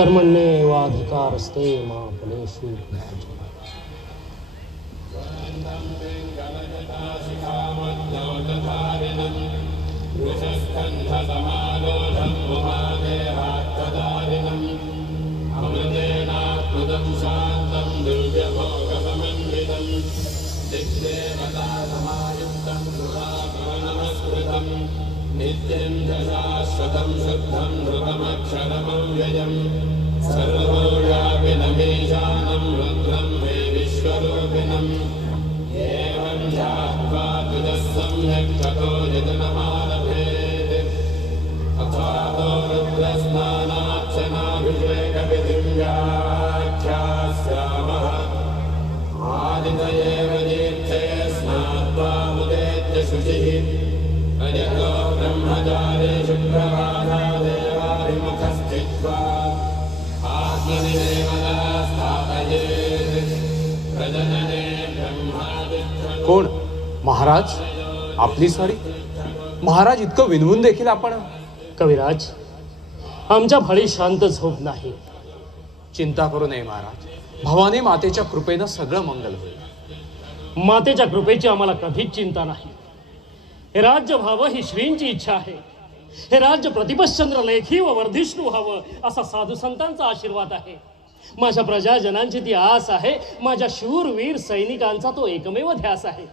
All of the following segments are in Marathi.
कर्मण्येवाधिकारस्ते मा फलेषु नित्यं शाश्वतं शुद्धं ध्रुवमक्षरमव्ययं सर्वव्यापिनमीशानं रुद्रं मे विश्वरूपिणम् एवं ध्यात्वा तुजः सम्यक् ततो यजनमालभेत् अथातो रुद्रस्नानार्चनाभिषेकविधिं व्याख्यास्यामः आदितयेव तीर्थे स्नात्वा मुदेत्य शुचिः अजतो ब्रह्मचारी शुक्रवारादेवाभिमुखस्थित्वा आत्मनिवेदना स्थापयेत् प्रजनने ब्रह्मादित्य। कोण महाराज? आपली साडी? महाराज, इतकं विनवून देखील आपण? कविराज, आमच्या फळी शांत झोप नाही. चिंता करू नये महाराज. भवानी मातेच्या कृपेनं सगळं मंगल होईल. मातेच्या कृपेची आम्हाला कधीच चिंता नाही. हे राज्य व्हावं ही श्रींची इच्छा आहे. हे राज्य प्रतिपश्चंद्र लेखी व वर्धिष्णू व्हावं असा साधू संतांचा आशीर्वाद आहे. माझ्या प्रजाजनांची ती आस आहे. माझ्या शूरवीर सैनिकांचा तो एकमेव ध्यास आहे.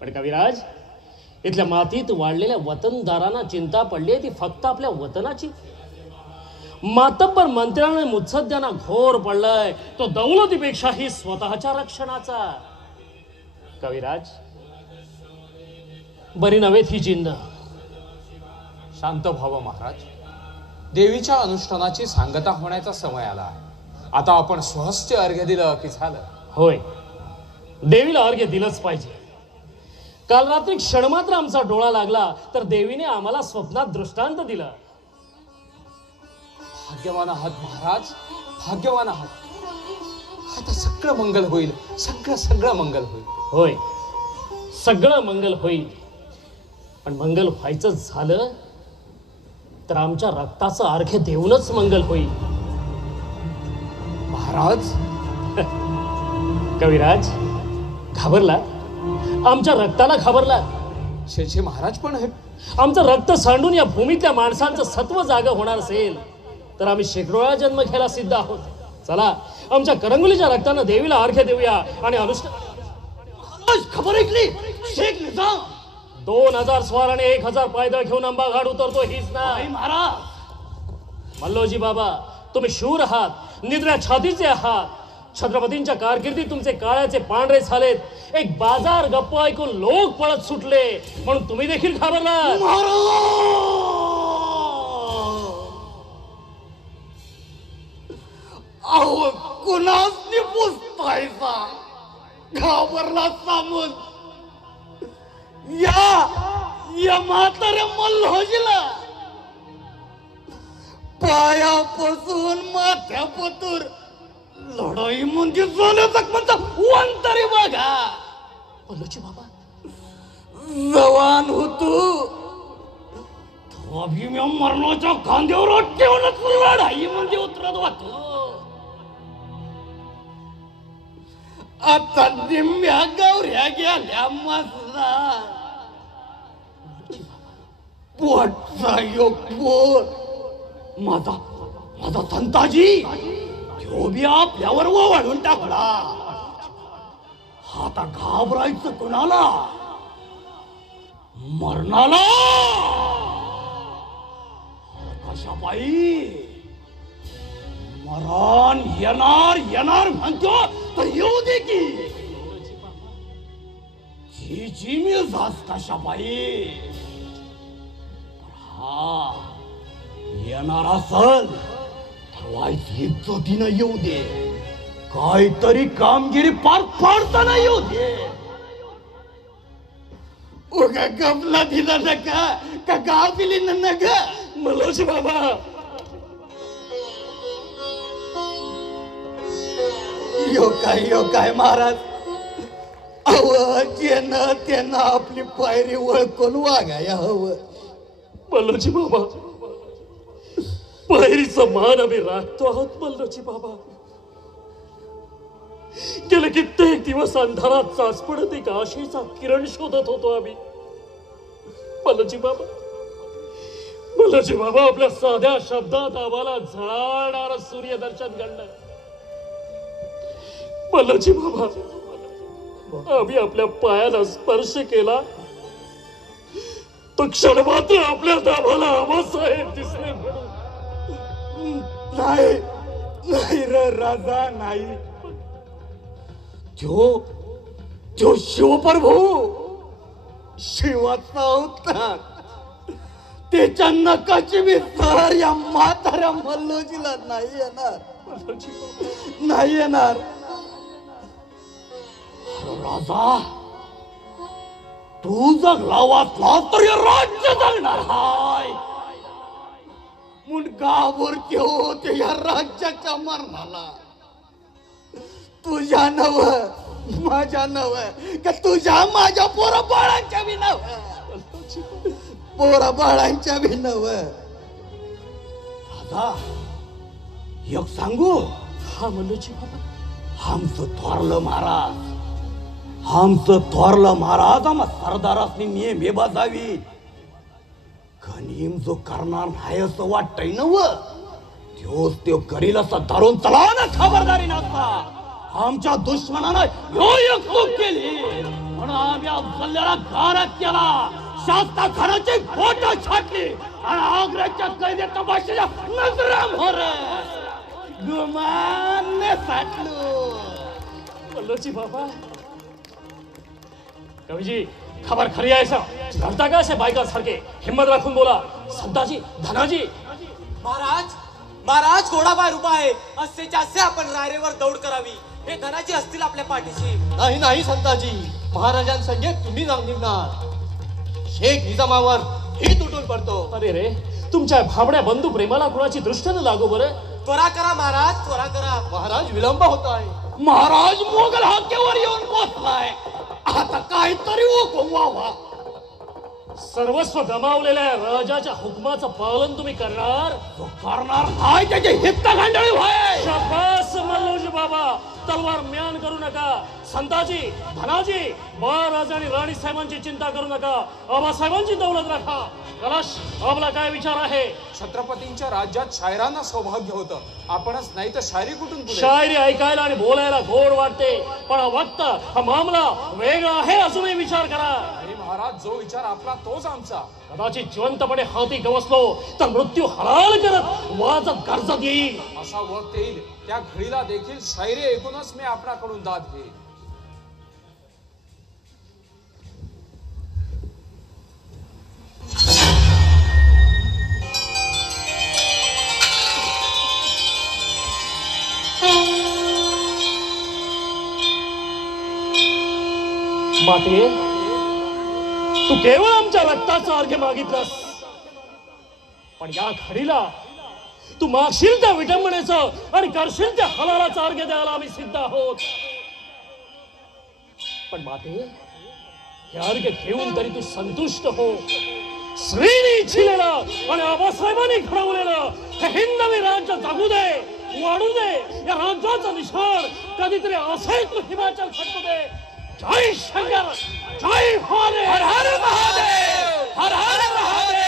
पण कविराज, इथल्या मातीत वाढलेल्या वतनदारांना चिंता पडली ती फक्त आपल्या वतनाची. मातब्बर मंत्र्यांना मुत्सद्यांना घोर पडलाय तो दौलतीपेक्षाही स्वतःच्या रक्षणाचा. कविराज, बरी नव्हे ही जिंद. शांत व्हावं महाराज. देवीच्या अनुष्ठानाची सांगता होण्याचा समय आला आहे. आता आपण स्वहस्ते अर्घ्य दिलं की झालं. होय, देवीला अर्घ्य दिलंच पाहिजे. काल रात्री क्षणमात्र आमचा डोळा लागला तर देवीने आम्हाला स्वप्नात दृष्टांत दिला. भाग्यवान आहात महाराज, भाग्यवान आहात. आता सगळं मंगल होईल. सगळं मंगल होईल. होय, सगळं मंगल होईल. पण मंगल व्हायचं झालं तर आमच्या रक्ताचं अर्घ्य देऊनच मंगल होईल. महाराज. कविराज, घाबरला? आमच्या रक्ताला घाबरला? छे महाराज, पण हे आमचं रक्त सांडून या भूमीतल्या माणसांचं सत्व जाग होणार असेल तर आम्ही शेकडोळा जन्म घ्यायला सिद्ध आहोत. चला, आमच्या करंगुलीच्या रक्तानं देवीला अर्घ्य देऊया आणि अनुष्ठान. खबर ऐकली? शेख निजाम 2000 स्वाराने 1000 पायदळ घेऊन अंबाघाट उतरतो हीच नाही महाराज. मल्लोजी बाबा, तुम्ही शूर आहात, निद्र्या छातीचे आहात. छत्रपतींच्या कारकिर्दीत तुमचे काळ्याचे पांढरे झालेत. एक बाजार गप्प ऐकून लोक पळत सुटले म्हणून तुम्ही देखील घाबरला. अहो, कुणाच पुसतायचा घाबरला सामून या म्हाताऱ्या मल्होजीला पायापासून माथ्यापतूर लढाई म्हणजे झालं जखमाचा वंतरी बघा. मल्लोजी बाबा, जवान होतो अभी मी मरणाच्या खांद्यावर ठेवूनच लढाई म्हणजे उतरत होतो. आता निम्म्या गौऱ्या गेल्या मसला पोटचा योग पोट माझा संताजी तो बी आपल्यावर वाढून टाकला. आता घाबरायचं कुणाला? मरणाला. कशाबाई मरण येणार म्हणतो तर येऊ दे की. जी मी जास कशाबाई. हा येणार असल तर वाईट इज्जतीनं येऊ दे. काहीतरी कामगिरी पार पाडताना येऊ दे. उगा गपला दिला नका का गाव दिली नका. मल्लोजी बाबा, यो काय महाराज. त्यानं आपली पायरी ओळखून वागाया हवं. मल्लोजी बाबा, पहिरीचं मान आम्ही राखतो आहोत मल्लोजी बाबा. गेले कित्येक दिवस अंधारात चाचपडत एक आशेचा किरण शोधत होतो आम्ही. मल्लोजी बाबा, मल्लोजी बाबा, आपल्या साध्या शब्दात आम्हाला झळाळणारं सूर्यदर्शन घडलं. मल्लोजी बाबा, आम्ही आपल्या पायाला स्पर्श केला तो क्षण मात्र आपल्या दाभाला आबासाहेब दिसले म्हणून. नाही नाही रे राजा, नाही. जो शिवप्रभू, शिवाचा अवतार, त्याच्या नकाची मी सर या म्हाताऱ्या मल्लोजीला नाही येणार, नाही येणार. राजा, तू जगला वाचला तर हे राज्य जगणार हाय. मुंडकावरती होते या राज्याच्या मरणाला. तुझ्या नव, माझ्या नव, का तुझ्या माझ्या पोरा बाळांच्या बी नव, पोरा बाळांच्या बी नव. राजा, एक सांगू? हा मल्लोजी बाबा. आमचं थोरलं महाराज, आमचं थोरलं महाराज आम्हा सरदारासनी नेहमी बसावी. गनिम जो करणार नाही असं वाटतंय नव, त्योच त्यो करील असं धरून चला ना खबरदारी नसता. आमच्या दुश्मनानं एक चूक केली म्हणून आम्ही अफजलला गारात केला, शास्ता खानाची बोट छाटली आणि आग्र्याच्या कैद्याच्या भाषेच्या नजरा मोर गुमानने साठलो. मल्लोजी बाबा, कवीजी, खबर खरी आहे सा? घडता का असे बायका सारखे? हिम्मत राखून बोला. संताजी, धनाजी. महाराज, महाराज, घोडाबाहेर उभा आहे. असेच्या असे आपण रायरेवर दौड करावी. हे धनाजी असतील आपल्या पाठीशी. नाही नाही संताजी, महाराजांसंगे तुम्ही जाऊन निघणार. शेख निजामावर ही तुटून पडतो. अरे रे, तुमच्या भाबड्या बंधू प्रेमाला कुणाची दृष्ट न लागो बरं. त्वरा करा महाराज, त्वरा करा. महाराज, विलंब होत आहे. महाराज मोगल हाकेवर येऊन पोचलाय. आता काहीतरी हुकूम व्हावा. सर्वस्व गमावलेल्या राजाच्या हुकमाचं पालन तुम्ही करणार? तो करणार हाय त्याचे हित्त गांडळी व्हाय. शाबास मल्लोजी बाबा, तलवार म्यान करू नका. संताजी, धनाजी, महाराज आणि राणी साहेबांची चिंता करू नका. आबासाहेबांची दौलत राखा. कलाश, आपला काय विचार आहे? छत्रपतींच्या राज्यात शायरांना सौभाग्य होतं, आपणच नाही तर शायरी कुठून पुढे? शायरी ऐकायला आणि बोलायला गोड वाटते, पण हा वक्त, हा मामला वेगळा आहे. अजूनही विचार करा. अरे महाराज, जो विचार आपला तोच आमचा. कदाचित जिवंतपणे हाती गवसलो तर मृत्यू हलाल करत वाजत गरजत येईल. असा वक्त येईल, त्या घडीला देखील शायरी ऐकूनच मी आपणाकडून दाद घेईल. माते, तू केवळ आमच्या रक्ताचा अर्घ्य मागितलास, पण या घडीला तू मागशील त्या विटंबनेचं आणि करशील त्या हलालाचा अर्घ्य द्यायला आम्ही सिद्ध आहोत. पण माते, हे अर्घ्य घेऊन तरी तू संतुष्ट हो. श्रीने इच्छिलेलं आणि आबासाहेबांनी घडवलेलं हे हिंदवी राज्य जगू दे, वाढू दे. या राज्याचा निशाण कधीतरी असेल तू हिमाचल खटू दे. जय शंकर, जय भोले, हर हर महादेव, हर हर महादेव.